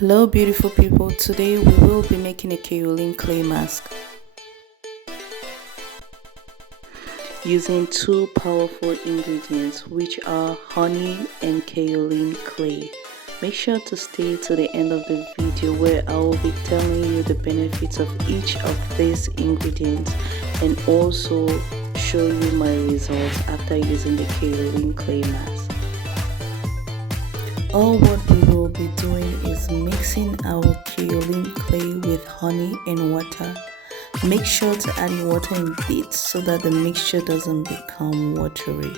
Hello beautiful people, today we will be making a kaolin clay mask using two powerful ingredients which are honey and kaolin clay. Make sure to stay to the end of the video where I will be telling you the benefits of each of these ingredients and also show you my results after using the kaolin clay mask. All what we will be doing is mixing our kaolin clay with honey and water. Make sure to add your water in bits so that the mixture doesn't become watery,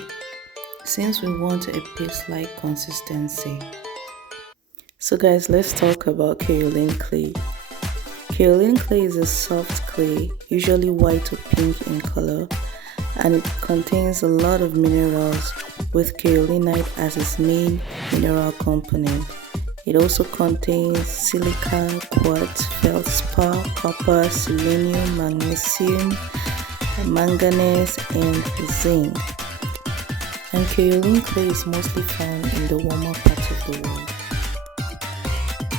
since we want a paste-like consistency. So guys, let's talk about kaolin clay. Kaolin clay is a soft clay, usually white or pink in color, and it contains a lot of minerals with kaolinite as its main mineral component. It also contains silica, quartz, feldspar, copper, selenium, magnesium, manganese, and zinc. And kaolin clay is mostly found in the warmer parts of the world.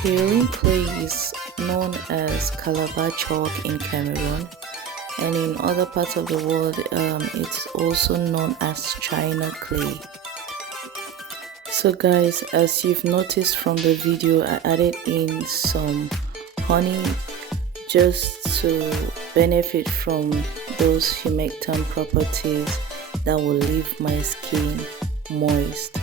Kaolin clay is known as Calabar chalk in Cameroon, and in other parts of the world it's also known as China clay. So guys, as you've noticed from the video, I added in some honey just to benefit from those humectant properties that will leave my skin moist.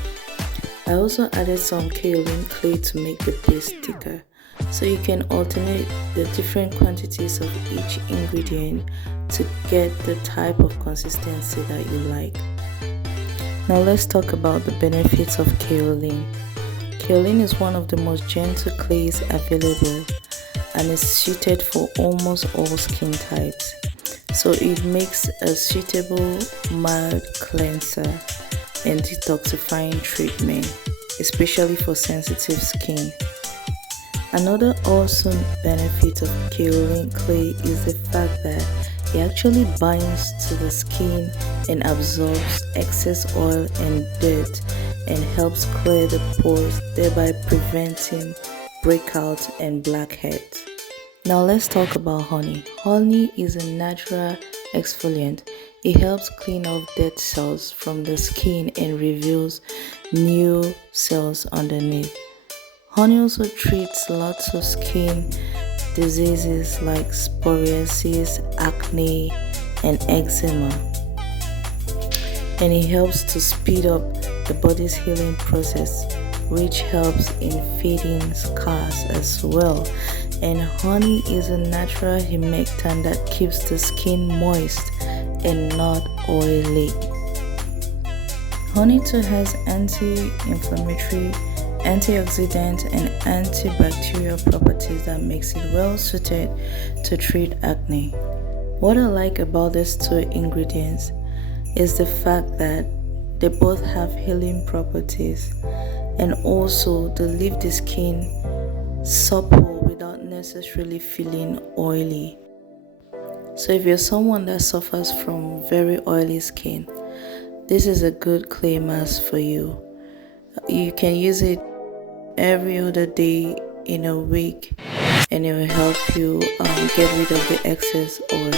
I also added some kaolin clay to make the paste thicker. So you can alternate the different quantities of each ingredient to get the type of consistency that you like. Now let's talk about the benefits of kaolin. Kaolin is one of the most gentle clays available and is suited for almost all skin types. So it makes a suitable mild cleanser and detoxifying treatment, especially for sensitive skin. Another awesome benefit of kaolin clay is the fact that it actually binds to the skin and absorbs excess oil and dirt and helps clear the pores, thereby preventing breakouts and blackheads. Now let's talk about honey. Honey is a natural exfoliant. It helps clean off dead cells from the skin and reveals new cells underneath. Honey also treats lots of skin diseases like psoriasis, acne, and eczema. And it helps to speed up the body's healing process, which helps in fading scars as well. And honey is a natural humectant that keeps the skin moist and not oily. Honey too has anti-inflammatory, antioxidant, and antibacterial properties that makes it well suited to treat acne. What I like about these two ingredients is the fact that they both have healing properties, and also they leave the skin supple without necessarily feeling oily. So if you're someone that suffers from very oily skin, this is a good clay mask for you. You can use it every other day in a week and it will help you get rid of the excess oil.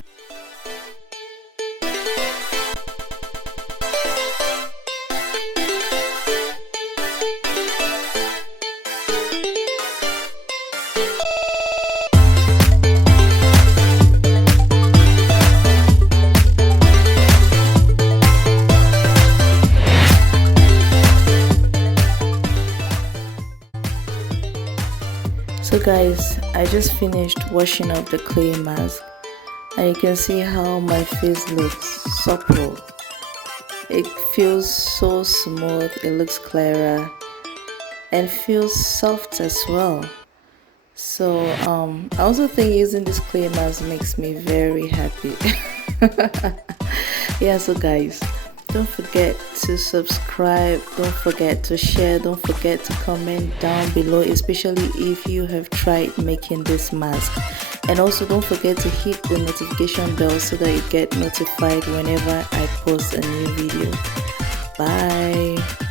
So guys, I just finished washing up the clay mask and you can see how my face looks supple. It feels so smooth, it looks clearer and feels soft as well. So I also think using this clay mask makes me very happy. Yeah, so guys, don't forget to subscribe, don't forget to share, don't forget to comment down below, especially if you have tried making this mask. And also don't forget to hit the notification bell so that you get notified whenever I post a new video. Bye.